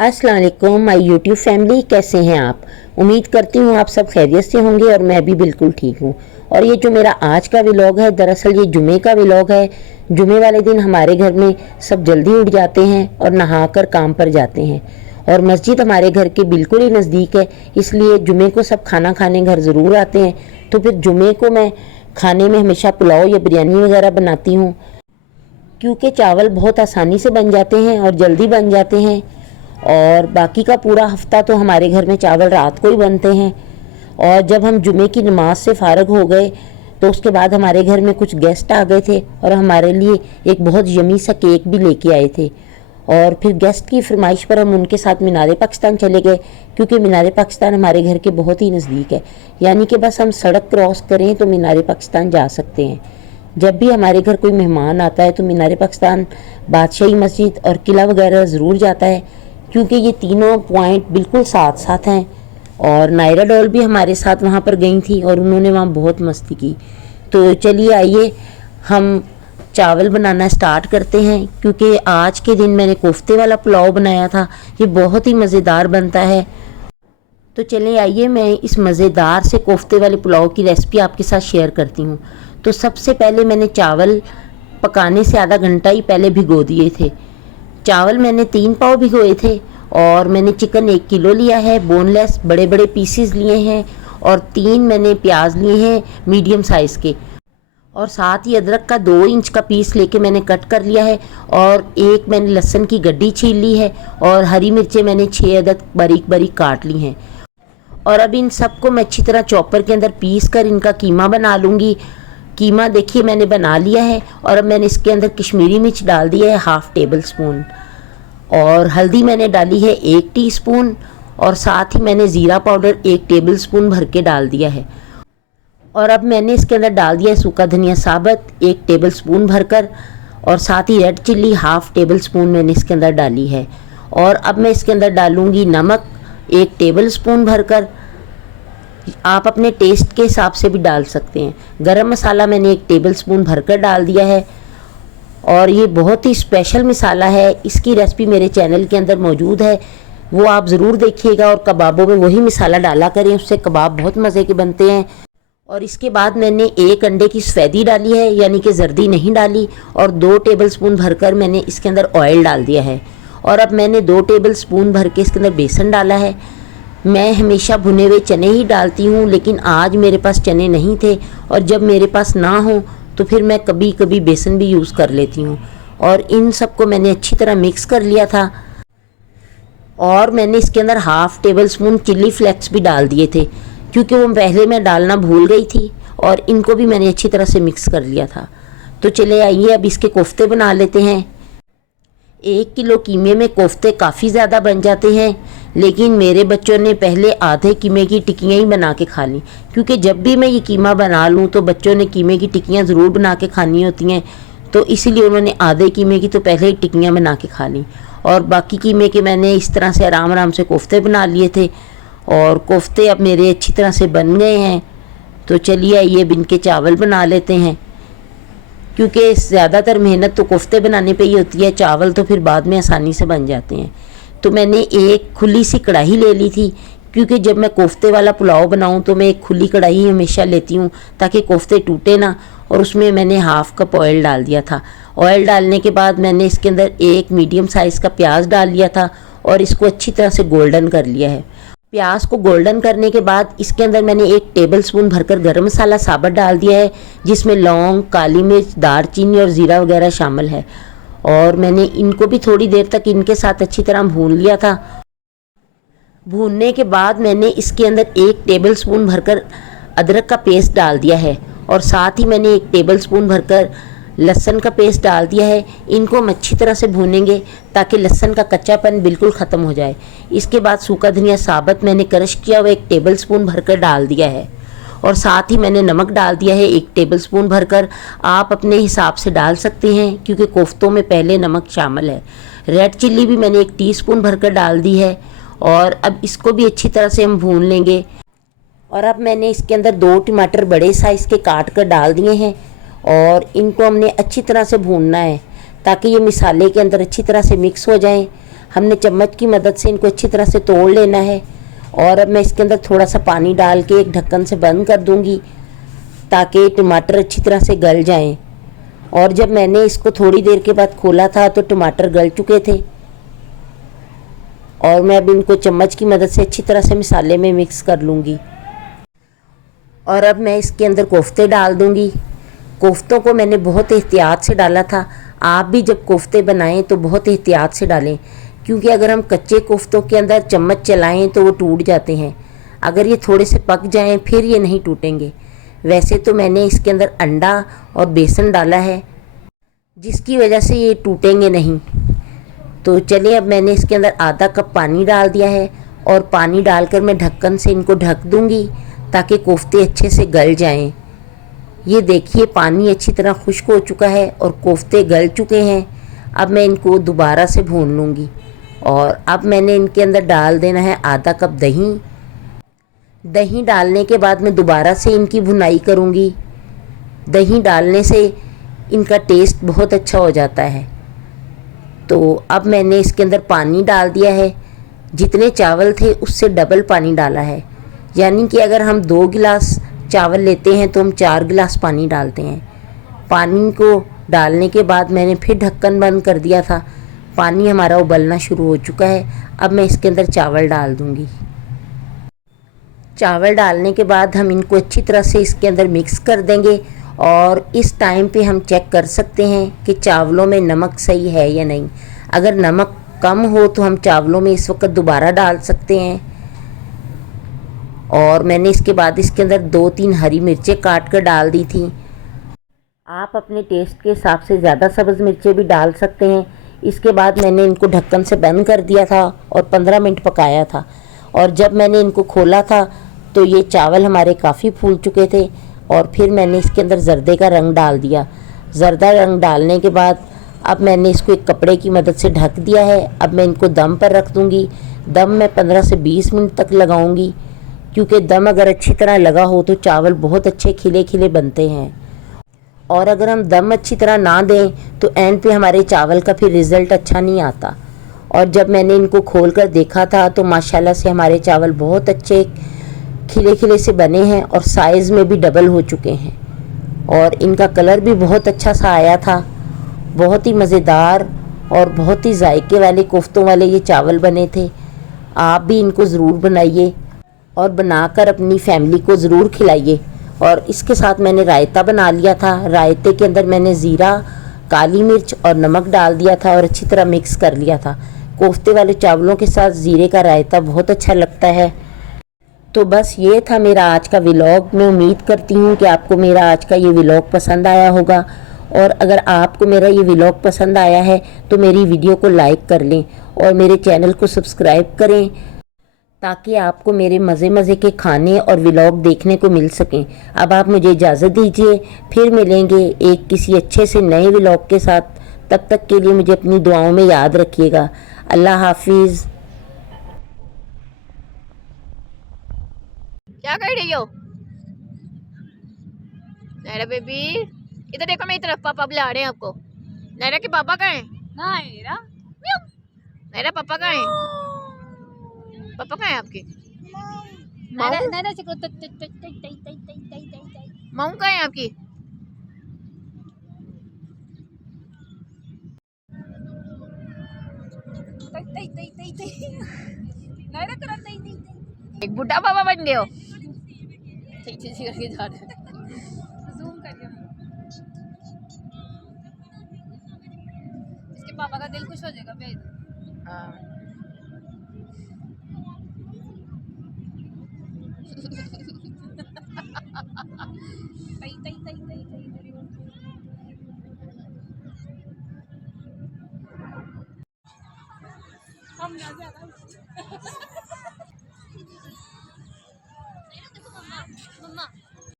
अस्सलाम वालेकुम my YouTube family, कैसे हैं आप। उम्मीद करती हूँ आप सब खैरियत से होंगे और मैं भी बिल्कुल ठीक हूँ। और ये जो मेरा आज का व्लॉग है, दरअसल ये जुमे का व्लॉग है। जुमे वाले दिन हमारे घर में सब जल्दी उठ जाते हैं और नहाकर काम पर जाते हैं। और मस्जिद हमारे घर के बिल्कुल ही नज़दीक है, इसलिए जुमे को सब खाना खाने घर ज़रूर आते हैं। तो फिर जुमे को मैं खाने में हमेशा पुलाव या बिरयानी वगैरह बनाती हूँ, क्योंकि चावल बहुत आसानी से बन जाते हैं और जल्दी बन जाते हैं। और बाकी का पूरा हफ्ता तो हमारे घर में चावल रात को ही बनते हैं। और जब हम जुमे की नमाज से फ़ारग हो गए तो उसके बाद हमारे घर में कुछ गेस्ट आ गए थे और हमारे लिए एक बहुत यमी सा केक भी लेके आए थे। और फिर गेस्ट की फरमाइश पर हम उनके साथ मीनार पाकिस्तान चले गए, क्योंकि मीनार पाकिस्तान हमारे घर के बहुत ही नज़दीक है। यानी कि बस हम सड़क क्रॉस करें तो मीनार पाकिस्तान जा सकते हैं। जब भी हमारे घर कोई मेहमान आता है तो मीनार पाकिस्तान, बादशाही मस्जिद और किला वगैरह ज़रूर जाता है, क्योंकि ये तीनों पॉइंट बिल्कुल साथ साथ हैं। और नायरा डॉल भी हमारे साथ वहाँ पर गई थी और उन्होंने वहाँ बहुत मस्ती की। तो चलिए आइए हम चावल बनाना स्टार्ट करते हैं, क्योंकि आज के दिन मैंने कोफ्ते वाला पुलाव बनाया था। ये बहुत ही मज़ेदार बनता है। तो चलिए आइए मैं इस मज़ेदार से कोफ्ते वाले पुलाव की रेसिपी आपके साथ शेयर करती हूँ। तो सबसे पहले मैंने चावल पकाने से आधा घंटा ही पहले भिगो दिए थे। चावल मैंने 3 पाव भिगोए थे। और मैंने चिकन 1 किलो लिया है, बोनलेस बड़े बड़े पीसेस लिए हैं। और 3 मैंने प्याज लिए हैं मीडियम साइज़ के। और साथ ही अदरक का 2 इंच का पीस लेके मैंने कट कर लिया है। और 1 मैंने लहसुन की गड्डी छील ली है। और हरी मिर्चें मैंने 6 अदद बारीक बारीक काट ली हैं। और अब इन सबको मैं अच्छी तरह चॉपर के अंदर पीस कर इनका कीमा बना लूँगी। कीमा देखिए मैंने बना लिया है। और अब मैंने इसके अंदर कश्मीरी मिर्च डाल दिया है ½ टेबल स्पून। और हल्दी मैंने डाली है 1 टीस्पून। और साथ ही मैंने ज़ीरा पाउडर 1 टेबल स्पून भर के डाल दिया है। और अब मैंने इसके अंदर डाल दिया है सूखा धनिया साबत 1 टेबल स्पून भरकर। और साथ ही रेड चिल्ली ½ टेबल स्पून मैंने इसके अंदर डाली है। और अब मैं इसके अंदर डालूँगी नमक 1 टेबल स्पून भरकर। आप अपने टेस्ट के हिसाब से भी डाल सकते हैं। गरम मसाला मैंने 1 टेबल स्पून भरकर डाल दिया है। और ये बहुत ही स्पेशल मसाला है, इसकी रेसिपी मेरे चैनल के अंदर मौजूद है, वो आप ज़रूर देखिएगा। और कबाबों में वही मसाला डाला करें, उससे कबाब बहुत मज़े के बनते हैं। और इसके बाद मैंने 1 अंडे की सफ़ेदी डाली है, यानी कि जर्दी नहीं डाली। और 2 टेबल स्पून भरकर मैंने इसके अंदर ऑयल डाल दिया है। और अब मैंने 2 टेबल स्पून भर के इसके अंदर बेसन डाला है। मैं हमेशा भुने हुए चने ही डालती हूँ, लेकिन आज मेरे पास चने नहीं थे। और जब मेरे पास ना हो तो फिर मैं कभी कभी बेसन भी यूज़ कर लेती हूँ। और इन सबको मैंने अच्छी तरह मिक्स कर लिया था। और मैंने इसके अंदर ½ टेबल स्पून चिल्ली फ्लेक्स भी डाल दिए थे, क्योंकि वो पहले मैं डालना भूल गई थी। और इनको भी मैंने अच्छी तरह से मिक्स कर लिया था। तो चले आइए अब इसके कोफ्ते बना लेते हैं। 1 किलो कीमे में कोफ्ते काफ़ी ज़्यादा बन जाते हैं, लेकिन मेरे बच्चों ने पहले आधे कीमे की टिक्कियाँ ही बना के खा ली, क्योंकि जब भी मैं ये कीमा बना लूँ तो बच्चों ने कीमे की टिक्कियाँ ज़रूर बना के खानी होती हैं। तो इसीलिए उन्होंने आधे कीमे की तो पहले ही टिक्कियाँ बना के खा ली। और बाकी कीमे के मैंने इस तरह से आराम आराम से कोफ्ते बना लिए थे। और कोफ्ते अब मेरे अच्छी तरह से बन गए हैं। तो चलिए ये बिन के चावल बना लेते हैं, क्योंकि ज़्यादातर मेहनत तो कोफ्ते बनाने पे ही होती है, चावल तो फिर बाद में आसानी से बन जाते हैं। तो मैंने एक खुली सी कढ़ाई ले ली थी, क्योंकि जब मैं कोफ्ते वाला पुलाव बनाऊं तो मैं एक खुली कढ़ाई हमेशा लेती हूं, ताकि कोफ्ते टूटे ना। और उसमें मैंने ½ कप ऑयल डाल दिया था। ऑयल डालने के बाद मैंने इसके अंदर 1 मीडियम साइज़ का प्याज डाल लिया था और इसको अच्छी तरह से गोल्डन कर लिया है। प्याज को गोल्डन करने के बाद इसके अंदर मैंने 1 टेबल स्पून भरकर गरम मसाला साबुत डाल दिया है, जिसमें लौंग, काली मिर्च, दालचीनी और ज़ीरा वगैरह शामिल है। और मैंने इनको भी थोड़ी देर तक इनके साथ अच्छी तरह भून लिया था। भूनने के बाद मैंने इसके अंदर 1 टेबल स्पून भरकर अदरक का पेस्ट डाल दिया है। और साथ ही मैंने 1 टेबल स्पून भरकर लहसुन का पेस्ट डाल दिया है। इनको हम अच्छी तरह से भूनेंगे ताकि लहसुन का कच्चापन बिल्कुल ख़त्म हो जाए। इसके बाद सूखा धनिया साबुत मैंने क्रश किया हुआ 1 टेबल स्पून भरकर डाल दिया है। और साथ ही मैंने नमक डाल दिया है 1 टेबल स्पून भरकर। आप अपने हिसाब से डाल सकते हैं, क्योंकि कोफ्तों में पहले नमक शामिल है। रेड चिल्ली भी मैंने 1 टीस्पून भरकर डाल दी है। और अब इसको भी अच्छी तरह से हम भून लेंगे। और अब मैंने इसके अंदर 2 टमाटर बड़े साइज़ के काट कर डाल दिए हैं। और इनको हमने अच्छी तरह से भूनना है, ताकि ये मसाले के अंदर अच्छी तरह से मिक्स हो जाएं। हमने चम्मच की मदद से इनको अच्छी तरह से तोड़ लेना है। और अब मैं इसके अंदर थोड़ा सा पानी डाल के एक ढक्कन से बंद कर दूंगी ताकि टमाटर अच्छी तरह से गल जाएं। और जब मैंने इसको थोड़ी देर के बाद खोला था तो टमाटर गल चुके थे। और मैं अब इनको चम्मच की मदद से अच्छी तरह से मसाले में मिक्स कर लूँगी। और अब मैं इसके अंदर कोफ्ते डाल दूँगी। कोफ्तों को मैंने बहुत एहतियात से डाला था। आप भी जब कोफ्ते बनाएं तो बहुत एहतियात से डालें, क्योंकि अगर हम कच्चे कोफ्तों के अंदर चम्मच चलाएं तो वो टूट जाते हैं। अगर ये थोड़े से पक जाएं फिर ये नहीं टूटेंगे। वैसे तो मैंने इसके अंदर अंडा और बेसन डाला है, जिसकी वजह से ये टूटेंगे नहीं। तो चलिए, अब मैंने इसके अंदर आधा कप पानी डाल दिया है और पानी डालकर मैं ढक्कन से इनको ढक दूंगी ताकि कोफ्ते अच्छे से गल जाएं। ये देखिए, पानी अच्छी तरह खुश्क हो चुका है और कोफ्ते गल चुके हैं। अब मैं इनको दोबारा से भून लूँगी। और अब मैंने इनके अंदर डाल देना है आधा कप दही। दही डालने के बाद मैं दोबारा से इनकी भुनाई करूँगी। दही डालने से इनका टेस्ट बहुत अच्छा हो जाता है। तो अब मैंने इसके अंदर पानी डाल दिया है। जितने चावल थे उससे डबल पानी डाला है, यानी कि अगर हम 2 गिलास चावल लेते हैं तो हम 4 गिलास पानी डालते हैं। पानी को डालने के बाद मैंने फिर ढक्कन बंद कर दिया था। पानी हमारा उबलना शुरू हो चुका है। अब मैं इसके अंदर चावल डाल दूँगी। चावल डालने के बाद हम इनको अच्छी तरह से इसके अंदर मिक्स कर देंगे। और इस टाइम पे हम चेक कर सकते हैं कि चावलों में नमक सही है या नहीं। अगर नमक कम हो तो हम चावलों में इस वक्त दोबारा डाल सकते हैं। और मैंने इसके बाद इसके अंदर 2-3 हरी मिर्चें काट कर डाल दी थी। आप अपने टेस्ट के हिसाब से ज़्यादा सब्ज़ मिर्चें भी डाल सकते हैं। इसके बाद मैंने इनको ढक्कन से बंद कर दिया था और 15 मिनट पकाया था। और जब मैंने इनको खोला था तो ये चावल हमारे काफ़ी फूल चुके थे। और फिर मैंने इसके अंदर जर्दे का रंग डाल दिया। जर्दा रंग डालने के बाद अब मैंने इसको एक कपड़े की मदद से ढक दिया है। अब मैं इनको दम पर रख दूँगी। दम मैं 15 से 20 मिनट तक लगाऊँगी, क्योंकि दम अगर अच्छी तरह लगा हो तो चावल बहुत अच्छे खिले खिले बनते हैं। और अगर हम दम अच्छी तरह ना दें तो एंड पे हमारे चावल का फिर रिज़ल्ट अच्छा नहीं आता। और जब मैंने इनको खोल कर देखा था तो माशाल्लाह से हमारे चावल बहुत अच्छे खिले खिले से बने हैं और साइज़ में भी डबल हो चुके हैं। और इनका कलर भी बहुत अच्छा सा आया था। बहुत ही मज़ेदार और बहुत ही जायके वाले कोफ्तों वाले ये चावल बने थे। आप भी इनको ज़रूर बनाइए और बनाकर अपनी फैमिली को ज़रूर खिलाइए। और इसके साथ मैंने रायता बना लिया था। रायते के अंदर मैंने ज़ीरा, काली मिर्च और नमक डाल दिया था और अच्छी तरह मिक्स कर लिया था। कोफ्ते वाले चावलों के साथ ज़ीरे का रायता बहुत अच्छा लगता है। तो बस ये था मेरा आज का व्लॉग। मैं उम्मीद करती हूँ कि आपको मेरा आज का ये व्लॉग पसंद आया होगा। और अगर आपको मेरा ये व्लॉग पसंद आया है तो मेरी वीडियो को लाइक कर लें और मेरे चैनल को सब्सक्राइब करें, ताकि आपको मेरे मज़े मज़े के खाने और व्लॉग देखने को मिल सकें। अब आप मुझे इजाज़त दीजिए, फिर मिलेंगे एक किसी अच्छे से नए व्लॉग के साथ। तब तक के लिए मुझे अपनी दुआओं में याद रखिएगा। अल्लाह हाफिज़। क्या कर रही हो नायरा बेबी? इधर देखो मेरी तरफ, पापा बुला रहे हैं आपको। नायरा के पापा कहाँ हैं? नायरा नायरा पापा कहाँ हैं? पापा कहाँ हैं आपके? नायरा से माऊ कहाँ है आपकी? एक बुढ़ा पापा बन गए हो। करके जा रहे हैं। जूम करके इसके पापा का दिल खुश हो जाएगा। भेज हाँ। तई तई तई तई तई हम ना ज्यादा मम्मा